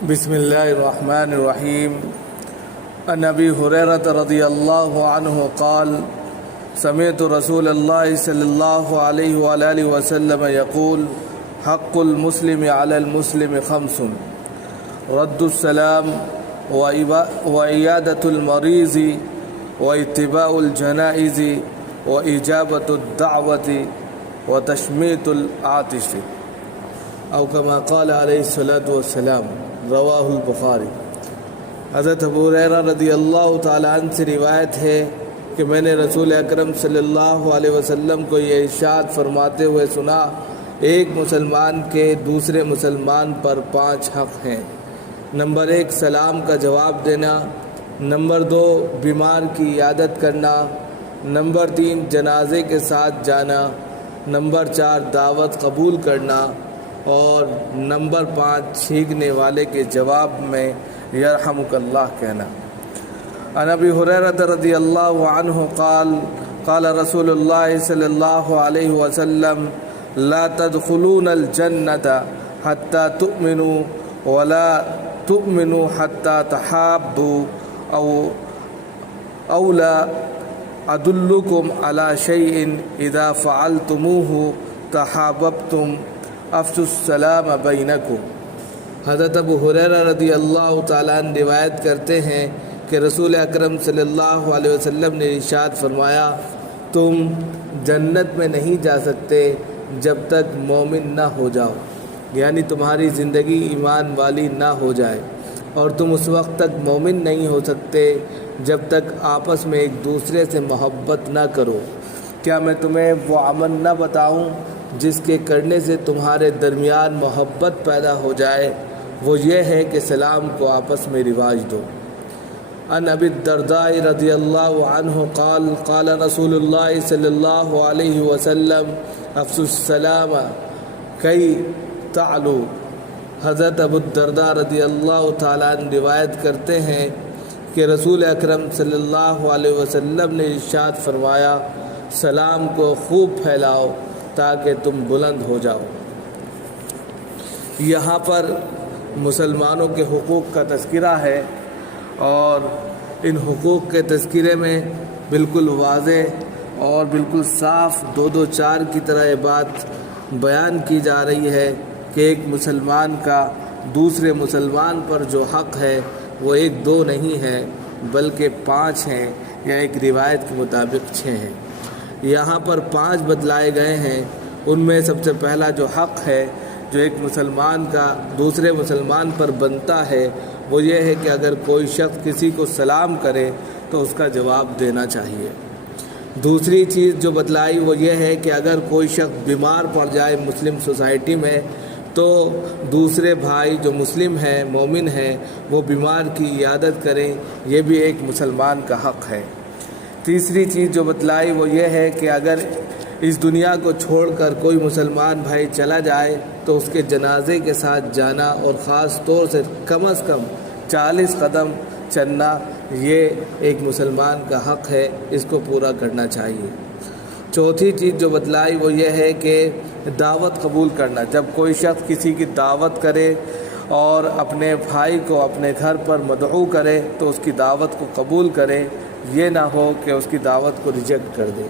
بسم الله الرحمن الرحيم. عن أبي هريرة رضي الله عنه قال: سمعت رسول الله صلى الله عليه وآله وسلم يقول: حق المسلم على المسلم خمس: رد السلام وعيادة المريض واتباع الجنائز وإجابة الدعوة وتشميت العاطش، او كما قال علیہ الصلاۃ والسلام. رواہ البخاری. حضرت ابو ہریرہ رضی اللہ تعالیٰ عنہ سے روایت ہے کہ میں نے رسول اکرم صلی اللہ علیہ وسلم کو یہ ارشاد فرماتے ہوئے سنا: ایک مسلمان کے دوسرے مسلمان پر 5 حق ہیں. نمبر 1 سلام کا جواب دینا. نمبر 2 بیمار کی عیادت کرنا. نمبر 3 جنازے کے ساتھ جانا. نمبر 4 دعوت قبول کرنا. اور نمبر 5 چھینکنے والے کے جواب میں یرحمک اللہ کہنا. عن ابی ہریرہ رضی اللہ عنہ قال: قال رسول اللہ صلی اللہ علیہ وسلم: لا تدخلون الجنة حتى تؤمنوا ولا تؤمنوا حتى تحابوا او لا ادلکم علی شیء اذا فعلتموه تحاببتم افشوا السلام بینکم. حضرت ابو ہریرہ رضی اللہ تعالیٰ عنہ روایت کرتے ہیں کہ رسول اکرم صلی اللہ علیہ وسلم نے ارشاد فرمایا: تم جنت میں نہیں جا سکتے جب تک مومن نہ ہو جاؤ، یعنی تمہاری زندگی ایمان والی نہ ہو جائے. اور تم اس وقت تک مومن نہیں ہو سکتے جب تک آپس میں ایک دوسرے سے محبت نہ کرو. کیا میں تمہیں وہ عمل نہ بتاؤں جس کے کرنے سے تمہارے درمیان محبت پیدا ہو جائے؟ وہ یہ ہے کہ سلام کو آپس میں رواج دو. عن ابی الدرداء رضی اللہ عنہ قال: قال رسول اللہ صلی اللہ علیہ وسلم: افشوا السلام کی تعلو. حضرت ابو الدرداء رضی اللہ تعالیٰ عنہ روایت کرتے ہیں کہ رسول اکرم صلی اللہ علیہ وسلم نے ارشاد فرمایا: سلام کو خوب پھیلاؤ تاکہ تم بلند ہو جاؤ. یہاں پر مسلمانوں کے حقوق کا تذکرہ ہے، اور ان حقوق کے تذکرے میں بالکل واضح اور بالکل صاف 2-4 کی طرح یہ بات بیان کی جا رہی ہے کہ ایک مسلمان کا دوسرے مسلمان پر جو حق ہے وہ 1-2 نہیں ہے بلکہ 5 ہیں، یا ایک روایت کے مطابق 6 ہیں. یہاں پر 5 بتلائے گئے ہیں. ان میں سب سے پہلا جو حق ہے جو ایک مسلمان کا دوسرے مسلمان پر بنتا ہے وہ یہ ہے کہ اگر کوئی شخص کسی کو سلام کرے تو اس کا جواب دینا چاہیے. دوسری چیز جو بتلائی وہ یہ ہے کہ اگر کوئی شخص بیمار پڑ جائے مسلم سوسائٹی میں تو دوسرے بھائی جو مسلم ہیں، مومن ہیں، وہ بیمار کی عیادت کریں. یہ بھی ایک مسلمان کا حق ہے. تیسری چیز جو بتلائی وہ یہ ہے کہ اگر اس دنیا کو چھوڑ کر کوئی مسلمان بھائی چلا جائے تو اس کے جنازے کے ساتھ جانا، اور خاص طور سے کم از کم 40 قدم چلنا، یہ ایک مسلمان کا حق ہے، اس کو پورا کرنا چاہیے. چوتھی چیز جو بتلائی وہ یہ ہے کہ دعوت قبول کرنا. جب کوئی شخص کسی کی دعوت کرے اور اپنے بھائی کو اپنے گھر پر مدعو کرے تو اس کی دعوت کو قبول کرے، یہ نہ ہو کہ اس کی دعوت کو ریجیکٹ کر دے.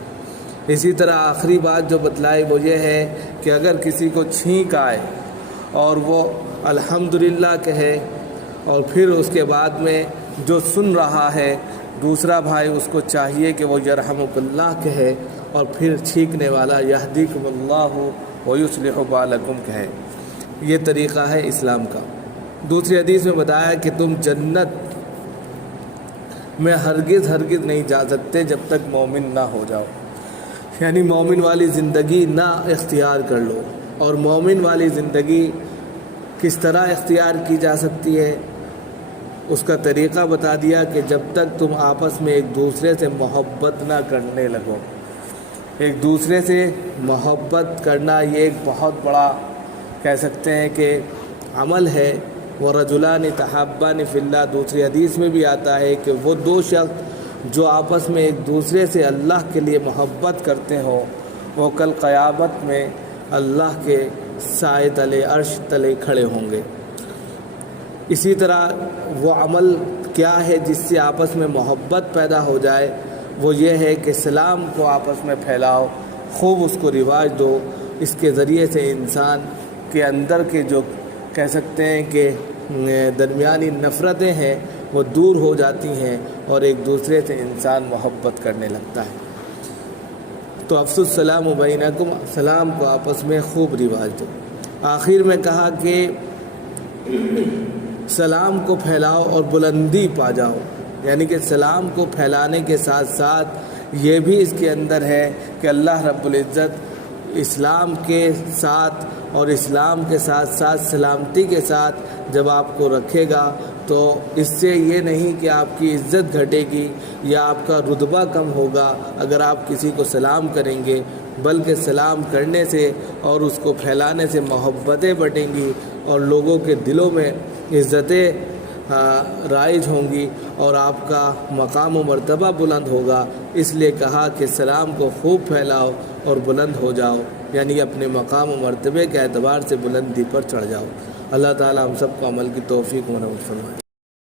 اسی طرح آخری بات جو بتلائی وہ یہ ہے کہ اگر کسی کو چھینک آئے اور وہ الحمدللہ کہے، اور پھر اس کے بعد میں جو سن رہا ہے دوسرا بھائی اس کو چاہیے کہ وہ یرحمک اللہ کہے، اور پھر چھینکنے والا یہدیکم اللہ ویصلح بالکم کہے. یہ طریقہ ہے اسلام کا. دوسری حدیث میں بتایا کہ تم جنت میں ہرگز نہیں جا سکتے جب تک مومن نہ ہو جاؤ، یعنی مومن والی زندگی نہ اختیار کر لو. اور مومن والی زندگی کس طرح اختیار کی جا سکتی ہے اس کا طریقہ بتا دیا کہ جب تک تم آپس میں ایک دوسرے سے محبت نہ کرنے لگو. ایک دوسرے سے محبت کرنا یہ ایک بہت بڑا کہہ سکتے ہیں کہ عمل ہے. وَرَجُلَانِ تَحَابَّانِ فِي اللَّهِ دوسری حدیث میں بھی آتا ہے کہ وہ 2 شخص جو آپس میں ایک دوسرے سے اللہ کے لیے محبت کرتے ہوں وہ کل قیامت میں اللہ کے سائے تلے عرش تلے کھڑے ہوں گے. اسی طرح وہ عمل کیا ہے جس سے آپس میں محبت پیدا ہو جائے؟ وہ یہ ہے کہ سلام کو آپس میں پھیلاؤ، خوب اس کو رواج دو۔ اس کے ذریعے سے انسان کے اندر کے جو کہہ سکتے ہیں کہ درمیانی نفرتیں ہیں وہ دور ہو جاتی ہیں اور ایک دوسرے سے انسان محبت کرنے لگتا ہے۔ تو افشوا السلام بینکم، سلام کو آپس میں خوب رواج دو۔ آخر میں کہا کہ سلام کو پھیلاؤ اور بلندی پا جاؤ، یعنی کہ سلام کو پھیلانے کے ساتھ ساتھ یہ بھی اس کے اندر ہے کہ اللہ رب العزت اسلام کے ساتھ اور اسلام کے ساتھ ساتھ سلامتی کے ساتھ جب آپ کو رکھے گا تو اس سے یہ نہیں کہ آپ کی عزت گھٹے گی یا آپ کا رتبہ کم ہوگا اگر آپ کسی کو سلام کریں گے، بلکہ سلام کرنے سے اور اس کو پھیلانے سے محبتیں بٹیں گی اور لوگوں کے دلوں میں عزتیں رائج ہوں گی اور آپ کا مقام و مرتبہ بلند ہوگا۔ اس لیے کہا کہ سلام کو خوب پھیلاؤ اور بلند ہو جاؤ، یعنی اپنے مقام و مرتبے کے اعتبار سے بلندی پر چڑھ جاؤ۔ اللہ تعالی ہم سب کو عمل کی توفیق و نصیب فرمائے۔